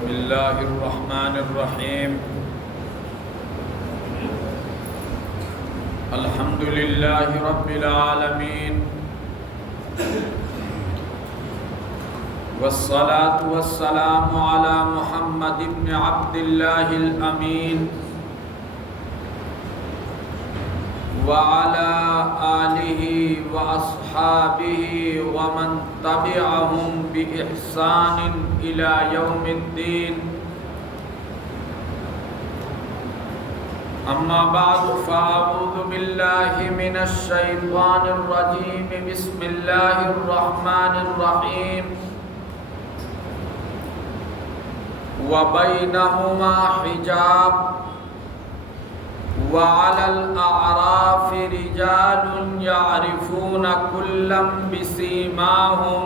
بسم اللہ الرحمن الرحیم الحمد للہ رب العالمین والصلاة والسلام علی محمد بن عبد اللہ الامین وعلى آلہ وأصحابہ ومن تبعهم بإحسان إلى يوم الدین اما بعد فاعوذ باللہ من الشیطان الرجیم بسم اللہ الرحمن الرحیم وبینہما حجاب وعلى الأعراف رجال يعرفون كلا بسيماهم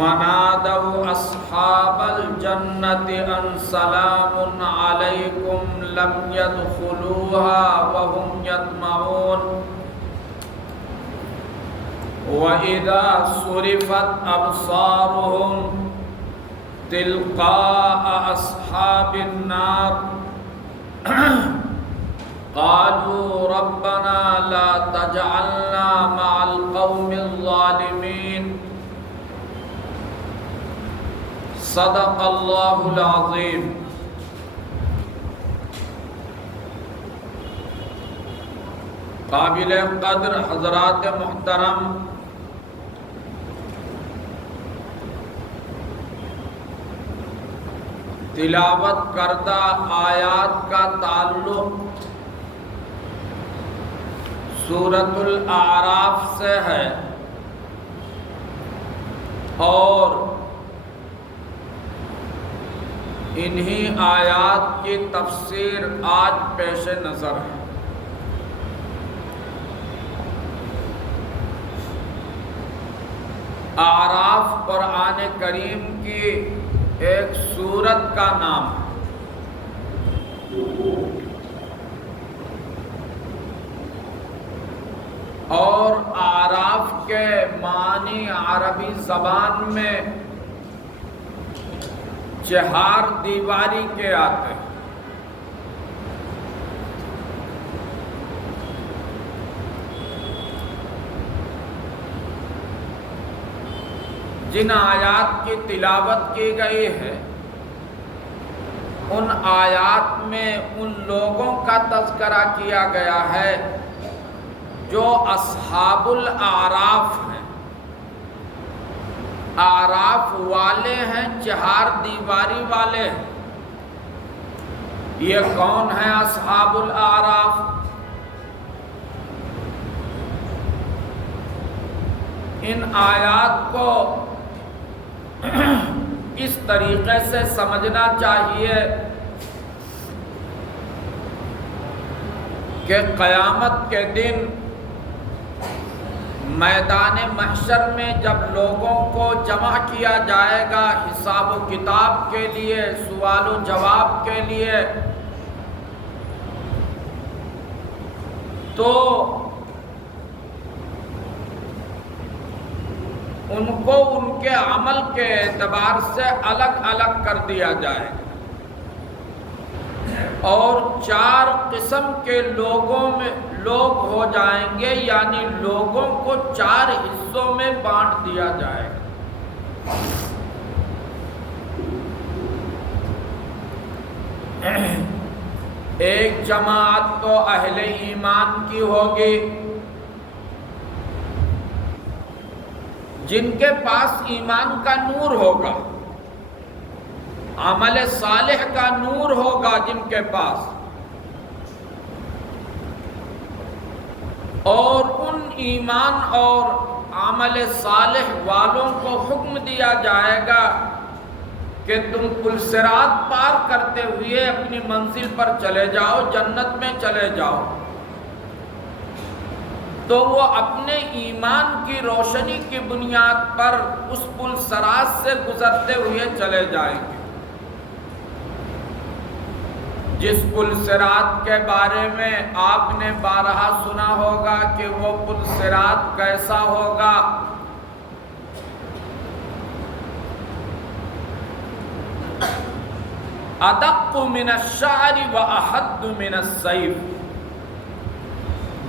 ونادوا أصحاب الجنة أن سلام عليكم لم يدخلوها وهم يطمعون وإذا صرفت أبصارهم تلقاء أصحاب النار قالوا ربنا لا تجعلنا مع القوم الظالمين صدق اللہ العظیم۔ قابل قدر حضرات محترم، تلاوت کردہ آیات کا تعلق سورۃ الاعراف سے ہے اور انہی آیات کی تفسیر آج پیش نظر ہے۔ اعراف قرآن کریم کی ایک سورت کا نام اور اعراف کے معنی عربی زبان میں چہار دیواری کے آتے ہیں۔ جن آیات کی تلاوت کی گئی ہے ان آیات میں ان لوگوں کا تذکرہ کیا گیا ہے جو اصحاب الاعراف ہیں۔ اعراف والے ہیں، چہار دیواری والے ہیں۔ یہ کون ہیں اصحاب الاعراف؟ ان آیات کو اس طریقے سے سمجھنا چاہیے کہ قیامت کے دن میدان محشر میں جب لوگوں کو جمع کیا جائے گا حساب و کتاب کے لیے، سوال و جواب کے لیے، تو ان کو ان کے عمل کے اعتبار سے الگ الگ کر دیا جائے اور چار قسم کے لوگ ہو جائیں گے، یعنی لوگوں کو چار حصوں میں بانٹ دیا جائے گا۔ ایک جماعت تو اہل ایمان کی ہوگی جن کے پاس ایمان کا نور ہوگا، عمل صالح کا نور ہوگا جن کے پاس، اور ان ایمان اور عمل صالح والوں کو حکم دیا جائے گا کہ تم پل صراط پار کرتے ہوئے اپنی منزل پر چلے جاؤ، جنت میں چلے جاؤ۔ تو وہ اپنے ایمان کی روشنی کی بنیاد پر اس پل صراط سے گزرتے ہوئے چلے جائیں گے۔ جس پل صراط کے بارے میں آپ نے بارہا سنا ہوگا کہ وہ پل صراط کیسا ہوگا، ادق من الشعر واحد من السیف،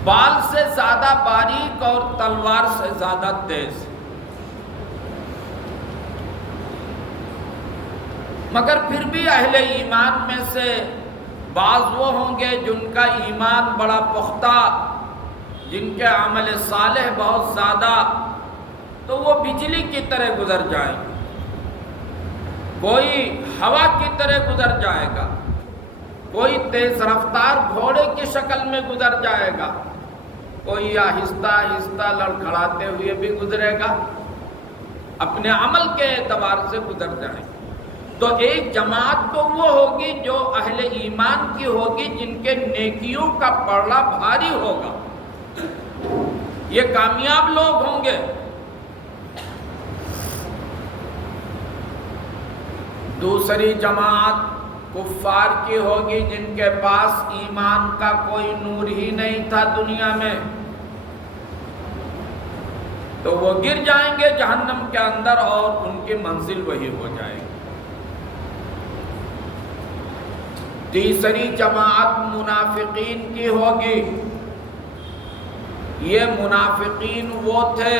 بال سے زیادہ باریک اور تلوار سے زیادہ تیز۔ مگر پھر بھی اہل ایمان میں سے بعض وہ ہوں گے جن کا ایمان بڑا پختہ، جن کے عمل صالح بہت زیادہ، تو وہ بجلی کی طرح گزر جائیں گے، کوئی ہوا کی طرح گزر جائے گا، کوئی تیز رفتار گھوڑے کی شکل میں گزر جائے گا، کوئی آہستہ آہستہ لڑکھڑاتے ہوئے بھی گزرے گا، اپنے عمل کے اعتبار سے گزر جائے گا۔ تو ایک جماعت تو وہ ہوگی جو اہل ایمان کی ہوگی، جن کے نیکیوں کا پلڑا بھاری ہوگا، یہ کامیاب لوگ ہوں گے۔ دوسری جماعت کفار کی ہوگی، جن کے پاس ایمان کا کوئی نور ہی نہیں تھا دنیا میں، تو وہ گر جائیں گے جہنم کے اندر اور ان کی منزل وہی ہو جائے گی۔ تیسری جماعت منافقین کی ہوگی، یہ منافقین وہ تھے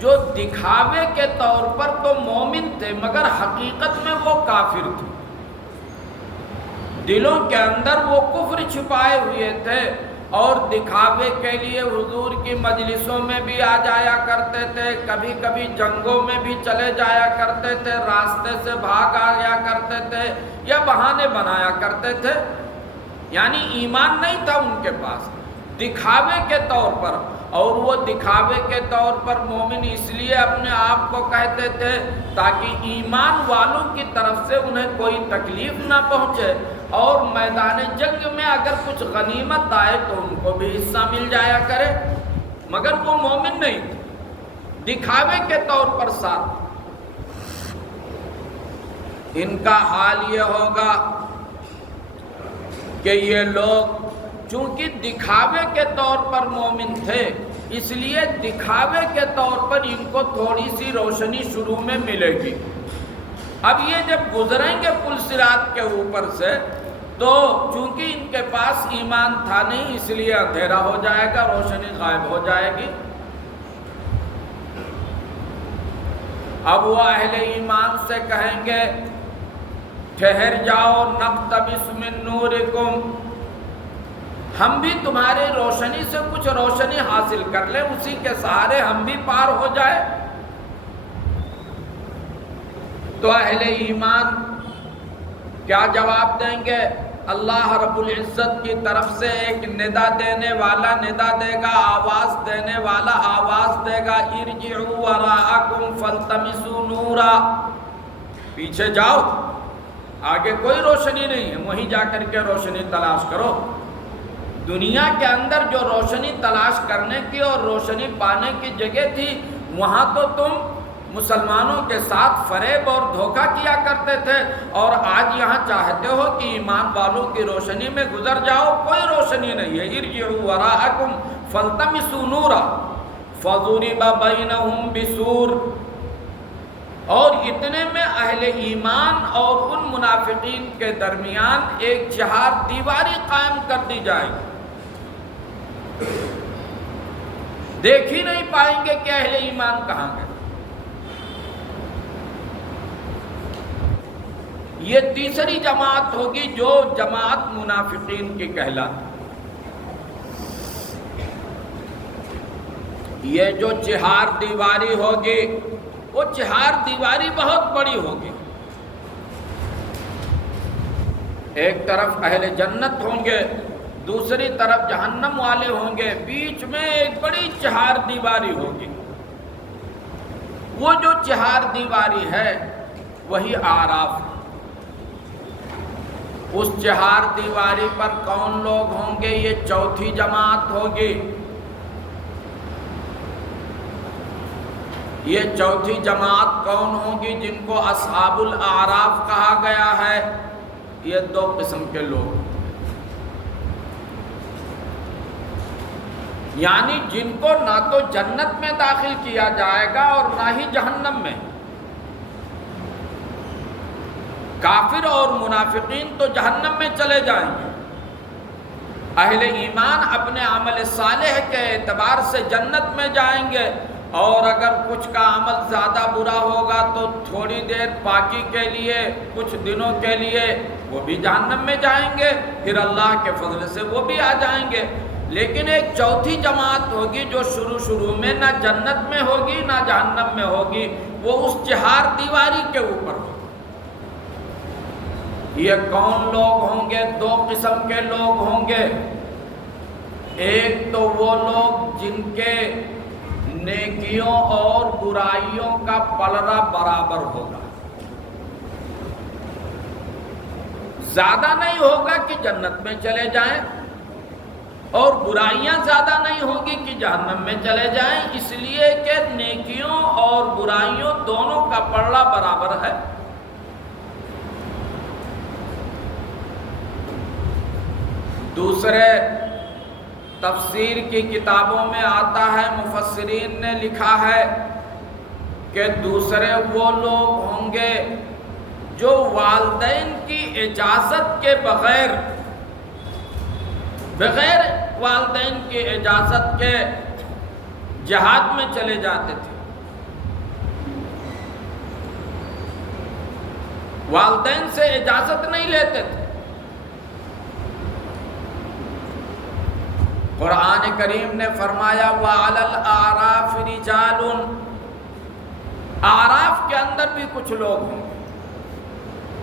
جو دکھاوے کے طور پر تو مومن تھے مگر حقیقت میں وہ کافر تھے، دلوں کے اندر وہ کفر چھپائے ہوئے تھے، اور دکھاوے کے لیے حضور کی مجلسوں میں بھی آ جایا کرتے تھے، کبھی کبھی جنگوں میں بھی چلے جایا کرتے تھے، راستے سے بھاگ آیا کرتے تھے یا بہانے بنایا کرتے تھے، یعنی ایمان نہیں تھا ان کے پاس، دکھاوے کے طور پر۔ اور وہ دکھاوے کے طور پر مومن اس لیے اپنے آپ کو کہتے تھے تاکہ ایمان والوں کی طرف سے انہیں کوئی تکلیف نہ پہنچے، اور میدان جنگ میں اگر کچھ غنیمت آئے تو ان کو بھی حصہ مل جایا کرے، مگر وہ مومن نہیں تھے، دکھاوے کے طور پر ساتھ۔ ان کا حال یہ ہوگا کہ یہ لوگ چونکہ دکھاوے کے طور پر مومن تھے، اس لیے دکھاوے کے طور پر ان کو تھوڑی سی روشنی شروع میں ملے گی۔ اب یہ جب گزریں گے پل صراط کے اوپر سے، تو چونکہ ان کے پاس ایمان تھا نہیں، اس لیے اندھیرا ہو جائے گا، روشنی غائب ہو جائے گی۔ اب وہ اہل ایمان سے کہیں گے ٹھہر جاؤ، نقتبس من نورکم، ہم بھی تمہاری روشنی سے کچھ روشنی حاصل کر لیں، اسی کے سہارے ہم بھی پار ہو جائے۔ تو اہل ایمان کیا جواب دیں گے؟ اللہ رب العزت کی طرف سے ایک ندا دینے والا ندا دے گا، آواز دینے والا آواز دے گا، ارجعوا وراءکم فالتمسوا نورا، پیچھے جاؤ، آگے کوئی روشنی نہیں ہے، وہیں جا کر کے روشنی تلاش کرو۔ دنیا کے اندر جو روشنی تلاش کرنے کی اور روشنی پانے کی جگہ تھی، وہاں تو تم مسلمانوں کے ساتھ فریب اور دھوکہ کیا کرتے تھے، اور آج یہاں چاہتے ہو کہ ایمان والوں کی روشنی میں گزر جاؤ، کوئی روشنی نہیں ہے۔ ارجعوا وراءکم فالتمسوا نورا فضرب بینہم بسور، اور اتنے میں اہل ایمان اور ان منافقین کے درمیان ایک چہار دیواری قائم کر دی جائے گی، دیکھ ہی نہیں پائیں گے کہ اہل ایمان کہاں گئے۔ یہ تیسری جماعت ہوگی جو جماعت منافقین کی کہلاتی۔ یہ جو چہار دیواری ہوگی، وہ چہار دیواری بہت بڑی ہوگی، ایک طرف اہل جنت ہوں گے، دوسری طرف جہنم والے ہوں گے، بیچ میں ایک بڑی چہار دیواری ہوگی۔ وہ جو چہار دیواری ہے وہی اعراف ہے۔ اس چہار دیواری پر کون لوگ ہوں گے؟ یہ چوتھی جماعت ہوگی۔ یہ چوتھی جماعت کون ہوگی جن کو اصحاب الاعراف کہا گیا ہے؟ یہ دو قسم کے لوگ، یعنی جن کو نہ تو جنت میں داخل کیا جائے گا اور نہ ہی جہنم میں، کافر اور منافقین تو جہنم میں چلے جائیں گے، اہل ایمان اپنے عمل صالح کے اعتبار سے جنت میں جائیں گے، اور اگر کچھ کا عمل زیادہ برا ہوگا تو تھوڑی دیر پاکی کے لیے، کچھ دنوں کے لیے وہ بھی جہنم میں جائیں گے، پھر اللہ کے فضل سے وہ بھی آ جائیں گے۔ لیکن ایک چوتھی جماعت ہوگی جو شروع میں نہ جنت میں ہوگی نہ جہنم میں ہوگی، وہ اس چہار دیواری کے اوپر ہوگی۔ یہ کون لوگ ہوں گے؟ دو قسم کے لوگ ہوں گے۔ ایک تو وہ لوگ جن کے نیکیوں اور برائیوں کا پلڑا برابر ہوگا، زیادہ نہیں ہوگا کہ جنت میں چلے جائیں، اور برائیاں زیادہ نہیں ہوگی کہ جہنم میں چلے جائیں، اس لیے کہ نیکیوں اور برائیوں دونوں کا پلڑا برابر ہے۔ دوسرے تفسیر کی کتابوں میں آتا ہے، مفسرین نے لکھا ہے کہ دوسرے وہ لوگ ہوں گے جو والدین کی اجازت کے بغیر والدین کی اجازت کے جہاد میں چلے جاتے تھے، والدین سے اجازت نہیں لیتے تھے۔ قرآن کریم نے فرمایا وَعَلَى الْأَعْرَافِ رِجَالٌ، اعراف کے اندر بھی کچھ لوگ ہیں،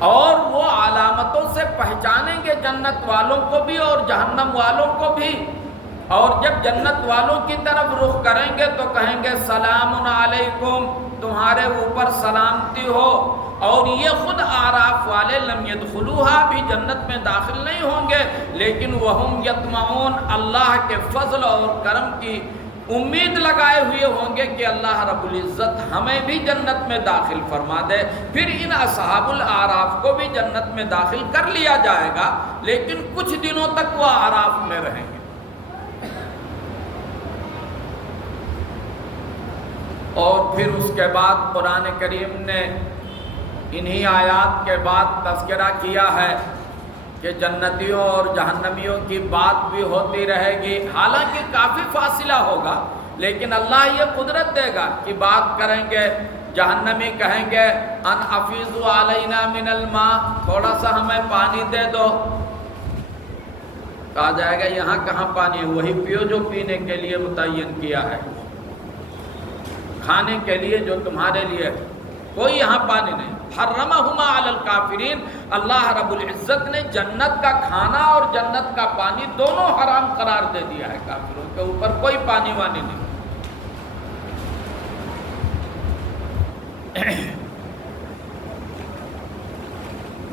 اور وہ علامتوں سے پہچانیں گے جنت والوں کو بھی اور جہنم والوں کو بھی، اور جب جنت والوں کی طرف رخ کریں گے تو کہیں گے سلام علیکم، تمہارے اوپر سلامتی ہو، اور یہ خود اعراف والے لم يدخلوها بھی جنت میں داخل نہیں ہوں گے، لیکن وہم یطمعون، اللہ کے فضل اور کرم کی امید لگائے ہوئے ہوں گے کہ اللہ رب العزت ہمیں بھی جنت میں داخل فرما دے۔ پھر ان اصحاب الاعراف کو بھی جنت میں داخل کر لیا جائے گا، لیکن کچھ دنوں تک وہ اعراف میں رہیں گے۔ اور پھر اس کے بعد قرآن کریم نے انہی آیات کے بعد تذکرہ کیا ہے کہ جنتیوں اور جہنمیوں کی بات بھی ہوتی رہے گی، حالانکہ کافی فاصلہ ہوگا، لیکن اللہ یہ قدرت دے گا کہ بات کریں گے۔ جہنمی کہیں گے ان افیضوا علینا من الماء، تھوڑا سا ہمیں پانی دے دو۔ کہا جائے گا یہاں کہاں پانی ہے، وہی پیو جو پینے کے لیے متعین کیا ہے، کھانے کے لیے جو تمہارے لیے، کوئی یہاں پانی نہیں۔ حرمہما علی الکافرین، اللہ رب العزت نے جنت کا کھانا اور جنت کا پانی دونوں حرام قرار دے دیا ہے، کافروں کے اوپر کوئی پانی وانی نہیں۔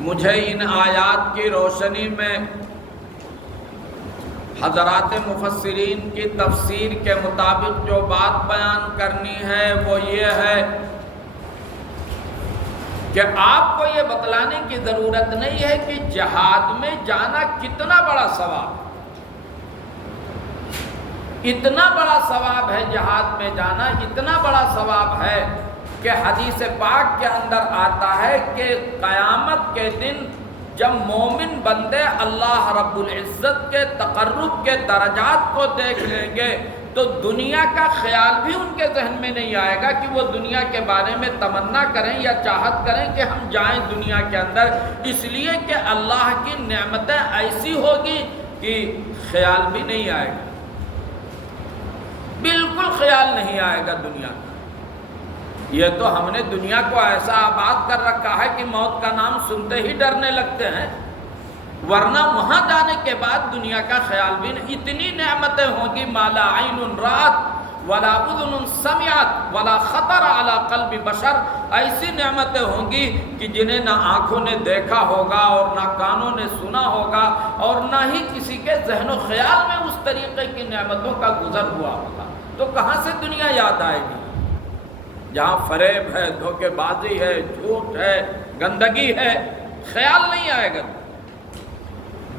مجھے ان آیات کی روشنی میں حضرات مفسرین کی تفسیر کے مطابق جو بات بیان کرنی ہے وہ یہ ہے کہ آپ کو یہ بتلانے کی ضرورت نہیں ہے کہ جہاد میں جانا کتنا بڑا ثواب ہے، اتنا بڑا ثواب ہے جہاد میں جانا، اتنا بڑا ثواب ہے کہ حدیث پاک کے اندر آتا ہے کہ قیامت کے دن جب مومن بندے اللہ رب العزت کے تقرب کے درجات کو دیکھ لیں گے تو دنیا کا خیال بھی ان کے ذہن میں نہیں آئے گا کہ وہ دنیا کے بارے میں تمنا کریں یا چاہت کریں کہ ہم جائیں دنیا کے اندر، اس لیے کہ اللہ کی نعمتیں ایسی ہوگی کہ خیال بھی نہیں آئے گا، بالکل خیال نہیں آئے گا دنیا کا۔ یہ تو ہم نے دنیا کو ایسا آباد کر رکھا ہے کہ موت کا نام سنتے ہی ڈرنے لگتے ہیں، ورنہ وہاں جانے کے بعد دنیا کا خیال بھی نہیں۔ اتنی نعمتیں ہوں گی ما لا عین رات ولا اذن سمعت ولا خطر علی قلب بشر، ایسی نعمتیں ہوں گی کہ جنہیں نہ آنکھوں نے دیکھا ہوگا اور نہ کانوں نے سنا ہوگا اور نہ ہی کسی کے ذہن و خیال میں اس طریقے کی نعمتوں کا گزر ہوا ہوگا۔ تو کہاں سے دنیا یاد آئے گی جہاں فریب ہے، دھوکے بازی ہے، جھوٹ ہے، گندگی ہے، خیال نہیں آئے گا۔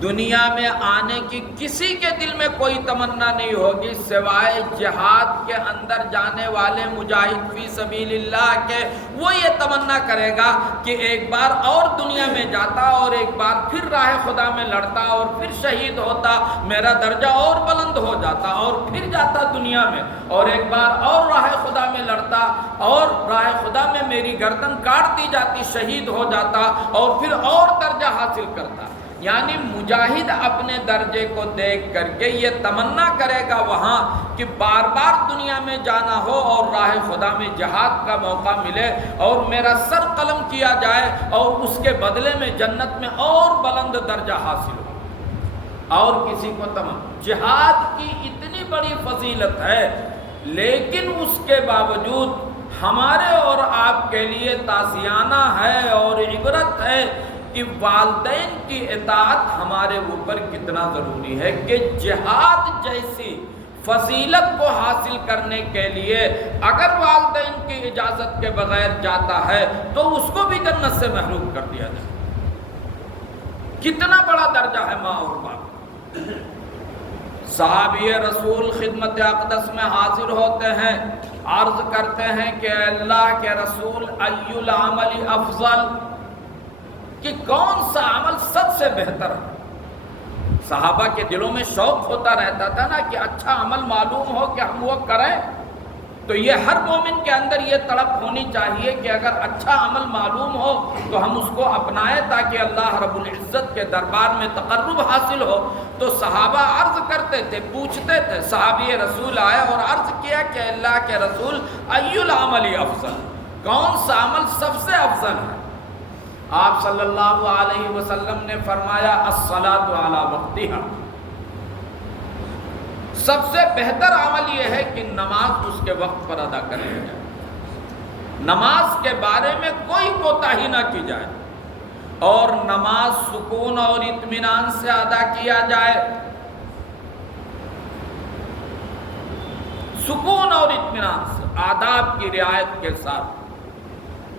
دنیا میں آنے کی کسی کے دل میں کوئی تمنا نہیں ہوگی سوائے جہاد کے اندر جانے والے مجاہد فی سبیل اللہ کے، وہ یہ تمنا کرے گا کہ ایک بار اور دنیا میں جاتا اور ایک بار پھر راہ خدا میں لڑتا اور پھر شہید ہوتا، میرا درجہ اور بلند ہو جاتا اور پھر جاتا دنیا میں اور ایک بار اور راہ خدا میں لڑتا اور راہ خدا میں میری گردن کاٹ دی جاتی، شہید ہو جاتا اور پھر اور درجہ حاصل کرتا۔ یعنی مجاہد اپنے درجے کو دیکھ کر کے یہ تمنا کرے گا وہاں کہ بار بار دنیا میں جانا ہو اور راہ خدا میں جہاد کا موقع ملے اور میرا سر قلم کیا جائے اور اس کے بدلے میں جنت میں اور بلند درجہ حاصل ہو۔ اور کسی کو جہاد کی اتنی بڑی فضیلت ہے، لیکن اس کے باوجود ہمارے اور آپ کے لیے تعزیانہ ہے اور عبرت ہے کہ والدین کی اطاعت ہمارے اوپر کتنا ضروری ہے، کہ جہاد جیسی فضیلت کو حاصل کرنے کے لیے اگر والدین کی اجازت کے بغیر جاتا ہے تو اس کو بھی جنت سے محروم کر دیا جائے۔ کتنا بڑا درجہ ہے ماں اور باپ۔ صحابی رسول خدمت اقدس میں حاضر ہوتے ہیں، عرض کرتے ہیں کہ اللہ کے رسول ای العمل افضل، کہ کون سا عمل سب سے بہتر ہے۔ صحابہ کے دلوں میں شوق ہوتا رہتا تھا نا کہ اچھا عمل معلوم ہو کہ ہم وہ کریں، تو یہ ہر مومن کے اندر یہ تڑپ ہونی چاہیے کہ اگر اچھا عمل معلوم ہو تو ہم اس کو اپنائیں تاکہ اللہ رب العزت کے دربار میں تقرب حاصل ہو۔ تو صحابہ عرض کرتے تھے، پوچھتے تھے، صحابی رسول آئے اور عرض کیا کہ اللہ کے رسول ای العمل افضل، کون سا عمل سب سے افضل ہے؟ آپ صلی اللہ علیہ وسلم نے فرمایا الصلاۃ علی وقتہا، سب سے بہتر عمل یہ ہے کہ نماز اس کے وقت پر ادا کر لی جائے، نماز کے بارے میں کوئی کوتاہی نہ کی جائے اور نماز سکون اور اطمینان سے ادا کیا جائے، سکون اور اطمینان سے، آداب کی رعایت کے ساتھ،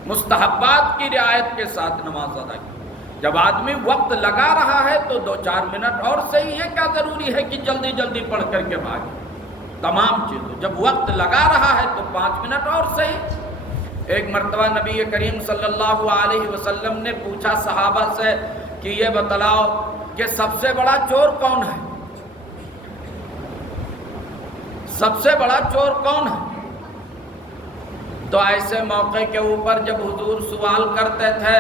مستحبات کی رعایت کے ساتھ نماز ادا کی۔ جب آدمی وقت لگا رہا ہے تو 2-4 منٹ اور صحیح ہے، کیا ضروری ہے کہ جلدی جلدی پڑھ کر کے بھاگے تمام چیزوں، جب وقت لگا رہا ہے تو 5 منٹ اور صحیح۔ ایک مرتبہ نبی کریم صلی اللہ علیہ وسلم نے پوچھا صحابہ سے کہ یہ بتلاؤ کہ سب سے بڑا چور کون ہے؟ سب سے بڑا چور کون ہے؟ تو ایسے موقع کے اوپر جب حضور سوال کرتے تھے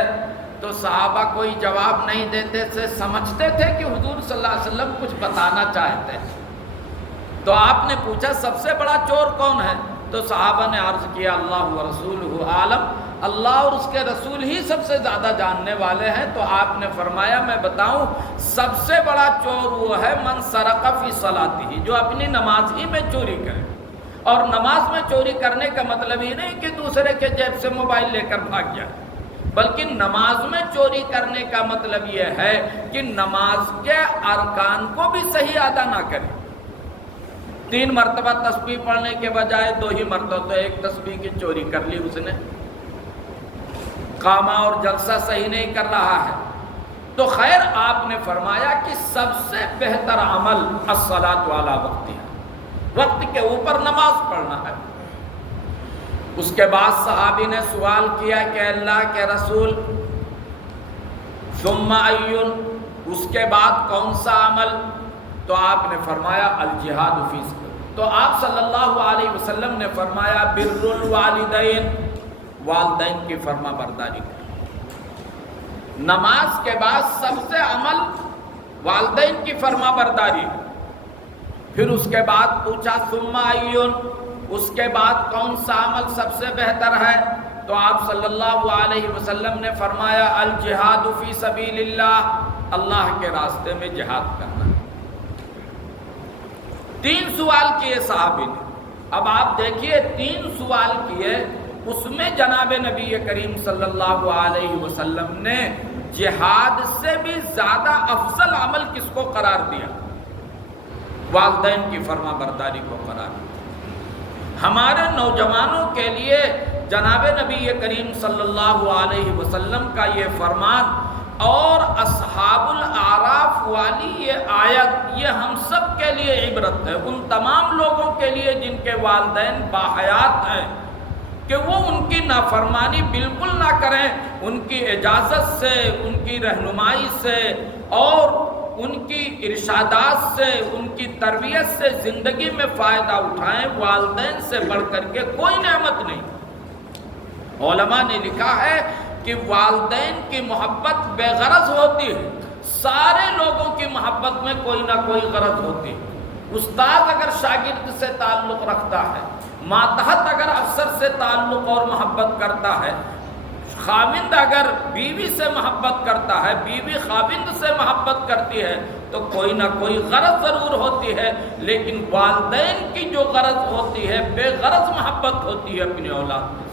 تو صحابہ کوئی جواب نہیں دیتے تھے، سمجھتے تھے کہ حضور صلی اللہ علیہ وسلم کچھ بتانا چاہتے ہیں۔ تو آپ نے پوچھا سب سے بڑا چور کون ہے؟ تو صحابہ نے عرض کیا اللہ و رسولہ عالم، اللہ اور اس کے رسول ہی سب سے زیادہ جاننے والے ہیں۔ تو آپ نے فرمایا میں بتاؤں، سب سے بڑا چور وہ ہے من سرق فی صلاتہ، جو اپنی نماز ہی میں چوری کرے۔ اور نماز میں چوری کرنے کا مطلب یہ نہیں کہ دوسرے کے جیب سے موبائل لے کر بھاگ جائے، بلکہ نماز میں چوری کرنے کا مطلب یہ ہے کہ نماز کے ارکان کو بھی صحیح ادا نہ کرے۔ 3 مرتبہ تسبیح پڑھنے کے بجائے 2 ہی مرتبہ تو 1 تسبیح کی چوری کر لی اس نے، قامہ اور جلسہ صحیح نہیں کر رہا ہے۔ تو خیر آپ نے فرمایا کہ سب سے بہتر عمل الصلاۃ علی وقتہا، وقت کے اوپر نماز پڑھنا ہے۔ اس کے بعد صحابی نے سوال کیا کہ اللہ کے رسول ثم ایون، اس کے بعد کون سا عمل؟ تو آپ نے فرمایا الجہاد فی سبیل۔ تو آپ صلی اللہ علیہ وسلم نے فرمایا بر الوالدین، والدین کی فرما برداری کریں۔ نماز کے بعد سب سے عمل والدین کی فرما برداری۔ پھر اس کے بعد پوچھا ثم ایون، اس کے بعد کون سا عمل سب سے بہتر ہے؟ تو آپ صلی اللہ علیہ وسلم نے فرمایا الجہاد فی سبیل اللہ، اللہ کے راستے میں جہاد کرنا۔ 3 سوال کیے صحابی نے۔ اب آپ دیکھیے 3 سوال کیے، اس میں جناب نبی کریم صلی اللہ علیہ وسلم نے جہاد سے بھی زیادہ افضل عمل کس کو قرار دیا؟ والدین کی فرما برداری کو قرار دیا۔ ہمارے نوجوانوں کے لیے جناب نبی کریم صلی اللہ علیہ وسلم کا یہ فرمان اور اصحاب الاعراف والی یہ آیت یہ ہم سب کے لیے عبرت ہے، ان تمام لوگوں کے لیے جن کے والدین باحیات ہیں، کہ وہ ان کی نافرمانی بالکل نہ کریں، ان کی اجازت سے، ان کی رہنمائی سے اور ان کی ارشادات سے، ان کی تربیت سے زندگی میں فائدہ اٹھائیں۔ والدین سے بڑھ کر کے کوئی نعمت نہیں۔ علماء نے لکھا ہے کہ والدین کی محبت بے غرض ہوتی ہے، سارے لوگوں کی محبت میں کوئی نہ کوئی غرض ہوتی ہے۔ استاد اگر شاگرد سے تعلق رکھتا ہے، ماتحت اگر افسر سے تعلق اور محبت کرتا ہے، خاوند اگر بیوی سے محبت کرتا ہے، بیوی خاوند سے محبت کرتی ہے، تو کوئی نہ کوئی غرض ضرور ہوتی ہے۔ لیکن والدین کی جو غرض ہوتی ہے، بے غرض محبت ہوتی ہے اپنی اولاد میں۔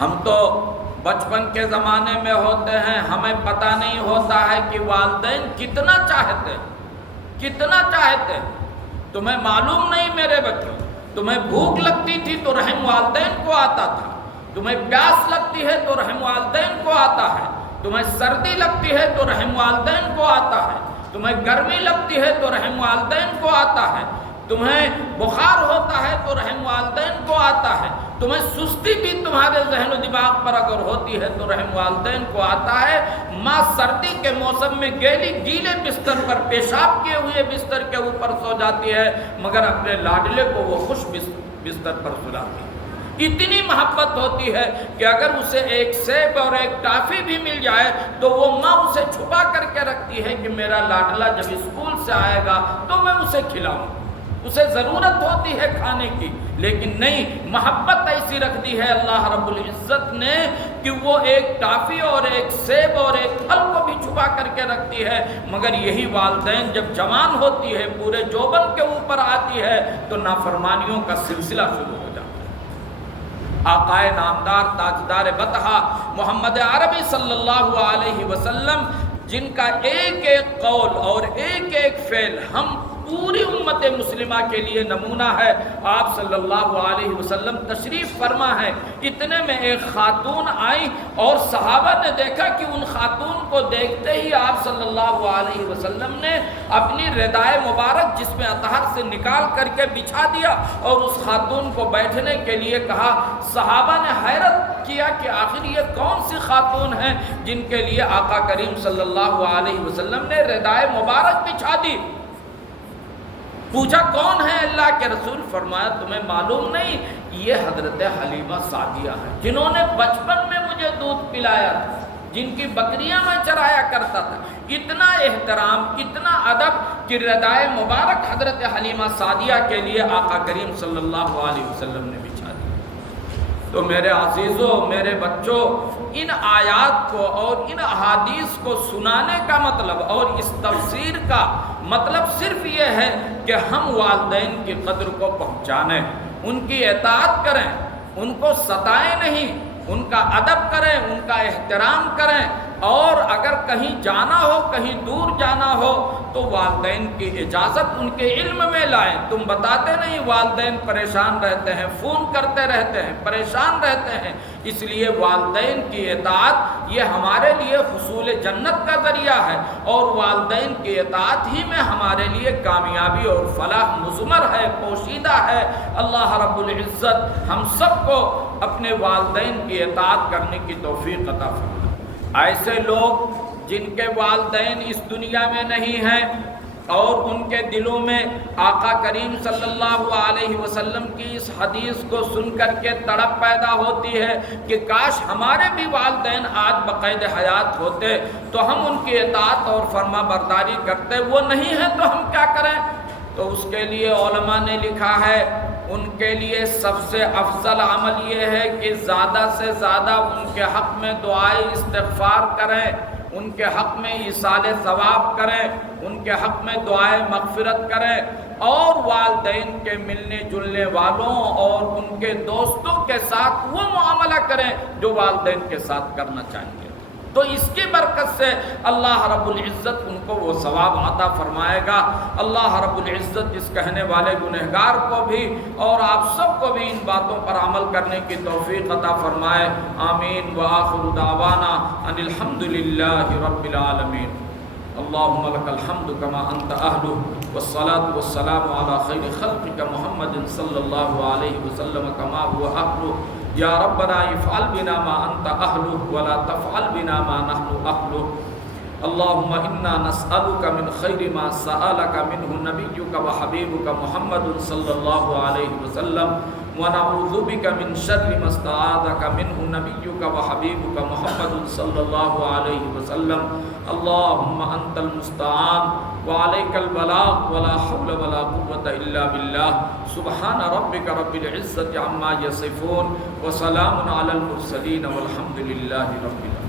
ہم تو بچپن کے زمانے میں ہوتے ہیں، ہمیں پتہ نہیں ہوتا ہے کہ والدین کتنا چاہتے، کتنا چاہتے۔ تمہیں معلوم نہیں میرے بچوں، تمہیں بھوک لگتی تھی تو رحم والدین کو آتا تھا، تمہیں پیاس لگتی ہے تو رحم والدین کو آتا ہے، تمہیں سردی لگتی ہے تو رحم والدین کو آتا ہے، تمہیں گرمی لگتی ہے تو رحم والدین کو آتا ہے، تمہیں بخار ہوتا ہے تو رحم والدین کو آتا ہے، تمہیں سستی بھی تمہارے ذہن و دماغ پر اگر ہوتی ہے تو رحم والدین کو آتا ہے۔ ماں سردی کے موسم میں گیلے بستر پر، پیشاب کیے ہوئے بستر کے اوپر سو جاتی ہے، مگر اپنے لاڈلے کو وہ خوش بستر پر سلاتی ہے۔ اتنی محبت ہوتی ہے کہ اگر اسے ایک سیب اور ایک ٹافی بھی مل جائے تو وہ ماں اسے چھپا کر کے رکھتی ہے کہ میرا لاڈلا جب اسکول سے آئے گا تو میں اسے کھلاؤں، اسے ضرورت ہوتی ہے کھانے کی۔ لیکن نہیں، محبت ایسی رکھ دی ہے اللہ رب العزت نے کہ وہ ایک ٹافی اور ایک سیب اور ایک پھل کو بھی چھپا کر کے رکھتی ہے، مگر یہی والدین جب جوان ہوتی ہے، پورے جوبن کے اوپر آتی ہے، تو نافرمانیوں کا سلسلہ شروع ہو جاتا ہے۔ آقائے نامدار تاجدار بطحہ محمد عربی صلی اللہ علیہ وسلم، جن کا ایک ایک قول اور ایک ایک فعل ہم پوری امت مسلمہ کے لیے نمونہ ہے۔ آپ صلی اللہ علیہ وسلم تشریف فرما ہے، اتنے میں ایک خاتون آئی اور صحابہ نے دیکھا کہ ان خاتون کو دیکھتے ہی آپ صلی اللہ علیہ وسلم نے اپنی ردائے مبارک جس میں اطہر سے نکال کر کے بچھا دیا اور اس خاتون کو بیٹھنے کے لیے کہا۔ صحابہ نے حیرت کیا کہ آخر یہ کون سی خاتون ہیں جن کے لیے آقا کریم صلی اللہ علیہ وسلم نے ردائے مبارک بچھا دی۔ پوچھا کون ہے اللہ کے رسول؟ فرمایا تمہیں معلوم نہیں، یہ حضرت حلیمہ سعدیہ ہے، جنہوں نے بچپن میں مجھے دودھ پلایا تھا، جن کی بکریاں میں چرایا کرتا تھا۔ اتنا احترام، اتنا ادب کہ ردائے مبارک حضرت حلیمہ سعدیہ کے لیے آقا کریم صلی اللہ علیہ وسلم نے بچھا دی۔ تو میرے عزیزوں، میرے بچوں، ان آیات کو اور ان احادیث کو سنانے کا مطلب اور اس تفسیر کا مطلب صرف یہ ہے کہ ہم والدین کی قدر کو پہچانیں، ان کی اطاعت کریں، ان کو ستائیں نہیں، ان کا ادب کریں، ان کا احترام کریں، اور اگر کہیں جانا ہو، کہیں دور جانا ہو تو والدین کی اجازت ان کے علم میں لائیں۔ تم بتاتے نہیں، والدین پریشان رہتے ہیں، فون کرتے رہتے ہیں، پریشان رہتے ہیں۔ اس لیے والدین کی اطاعت یہ ہمارے لیے حصول جنت کا ذریعہ ہے، اور والدین کی اطاعت ہی میں ہمارے لیے کامیابی اور فلاح مضمر ہے، پوشیدہ ہے۔ اللہ رب العزت ہم سب کو اپنے والدین کی اطاعت کرنے کی توفیق عطا فرمائے۔ ایسے لوگ جن کے والدین اس دنیا میں نہیں ہیں اور ان کے دلوں میں آقا کریم صلی اللہ علیہ وسلم کی اس حدیث کو سن کر کے تڑپ پیدا ہوتی ہے کہ کاش ہمارے بھی والدین آج بقید حیات ہوتے تو ہم ان کی اطاعت اور فرما برداری کرتے، وہ نہیں ہیں تو ہم کیا کریں؟ تو اس کے لیے علماء نے لکھا ہے، ان کے لیے سب سے افضل عمل یہ ہے کہ زیادہ سے زیادہ ان کے حق میں دعائے استغفار کریں، ان کے حق میں ایصال ثواب کریں، ان کے حق میں دعائے مغفرت کریں، اور والدین کے ملنے جلنے والوں اور ان کے دوستوں کے ساتھ وہ معاملہ کریں جو والدین کے ساتھ کرنا چاہیں گے۔ تو اس کی برکت سے اللہ رب العزت ان کو وہ ثواب عطا فرمائے گا۔ اللہ رب العزت اس کہنے والے گنہگار کو بھی اور آپ سب کو بھی ان باتوں پر عمل کرنے کی توفیق عطا فرمائے، آمین۔ وآخر دعوانا ان الحمد للہ رب العالمین۔ اللہم لک الحمد کما انت اہلہ، والصلاة والسلام علی خیر خلقک محمد صلی اللہ علیہ وسلم کما هو اہلہ۔ یا ربنا افعل بنا ما انت اہلہ ولا تفعل بنا ما نحن اہلہ۔ اللہم انا نسألک من خیر ما سألک منہ نبیک وحبیبک محمد صلی اللہ علیہ وسلم، ونعوذ بک من شر ما استعاذک منہ نبیک وحبیبک محمد صلی اللہ علیہ وسلم۔ اللہم انت المستعان وعلیک البلاغ ولا حول ولا قوة الا باللہ۔ سبحان ربک رب العزت عما یصفون وسلام علی المرسلین والحمد للہ رب العالمین۔